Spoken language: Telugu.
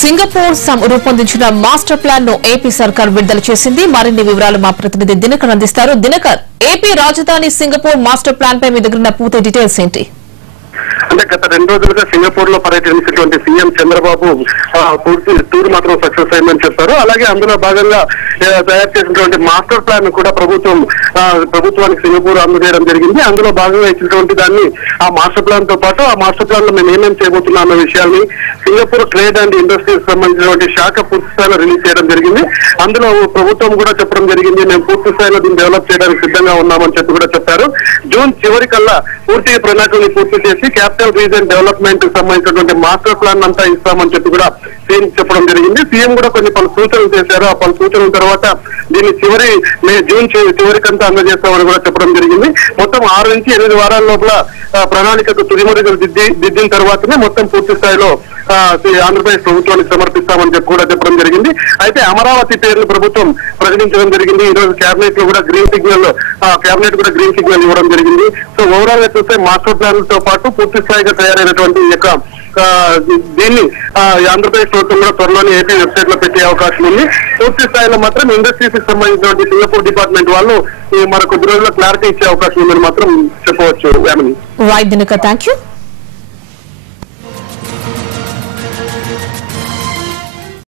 సింగపూర్ రూపొందించిన మాస్టర్ ప్లాన్ ను ఏపీ సర్కార్ విడుదల చేసింది. మరిన్ని వివరాలు మా ప్రతినిధి దినకర్ అందిస్తారు. దినకర్, ఏపీ రాజధాని సింగపూర్ మాస్టర్ ప్లాన్ పై మీ దగ్గర పూర్తి డీటెయిల్స్ ఏంటి? అంటే గత 2 రోజులుగా సింగపూర్ లో పర్యటించినటువంటి సీఎం చంద్రబాబు పూర్తి టూర్ మాత్రం సక్సెస్ అయిందని చెప్పారు. అలాగే అందులో భాగంగా తయారు చేసినటువంటి మాస్టర్ ప్లాన్ కూడా ప్రభుత్వానికి సింగపూర్ అందజేయడం జరిగింది. అందులో భాగంగా ఇచ్చినటువంటి దాన్ని ఆ మాస్టర్ ప్లాన్ తో పాటు ఆ మాస్టర్ ప్లాన్ లో మేము ఏమేమి చేయబోతున్నాం అన్న విషయాన్ని సింగపూర్ ట్రేడ్ అండ్ ఇండస్ట్రీస్ సంబంధించినటువంటి శాఖ పూర్తి స్థాయిలో రిలీజ్ చేయడం జరిగింది. అందులో ప్రభుత్వం కూడా చెప్పడం జరిగింది, మేము పూర్తి స్థాయిలో దీన్ని డెవలప్ చేయడానికి సిద్ధంగా ఉన్నామని చెప్పి కూడా చెప్పారు. జూన్ చివరికల్లా పూర్తి ప్రణాళికలు పూర్తి చేసి క్యాపిటల్ రీజన్ డెవలప్మెంట్ కి సంబంధించినటువంటి మాస్టర్ ప్లాన్ అంతా ఇస్తామని చెప్పి కూడా సీఎం చెప్పడం జరిగింది. సీఎం కూడా పలు సూచనలు చేశారు. ఆ పలు సూచనల తర్వాత దీన్ని జూన్ చివరికంతా అందజేస్తామని కూడా చెప్పడం జరిగింది. మొత్తం 6 నుంచి 8 వారాల లోపల ప్రణాళికకు తుదిముడిగలు దిద్దిన తర్వాతనే మొత్తం పూర్తి స్థాయిలో ఆంధ్రప్రదేశ్ ప్రభుత్వానికి సమర్పిస్తామని చెప్పి కూడా చెప్పడం జరిగింది. అయితే అమరావతి పేరును ప్రభుత్వం ప్రకటించడం జరిగింది. ఈ రోజు కేబినెట్ లో కూడా గ్రీన్ సిగ్నల్ ఇవ్వడం జరిగింది. సో ఓవరాల్ గా చూస్తే మాస్టర్ ప్లాన్ తో పాటు పూర్తి స్థాయిగా తయారైనటువంటి ఈ యొక్క దీన్ని ఆంధ్రప్రదేశ్ ప్రభుత్వం కూడా త్వరలోనే ఏపీ వెబ్సైట్ లో పెట్టే అవకాశం ఉంది. పూర్తి స్థాయిలో మాత్రం ఇండస్ట్రీస్ కి సంబంధించినటువంటి సింగపూర్ డిపార్ట్మెంట్ వాళ్ళు మరో కొద్ది రోజుల్లో క్లారిటీ ఇచ్చే అవకాశం ఉందని మాత్రం చెప్పవచ్చు. Right Dinakar, thank you.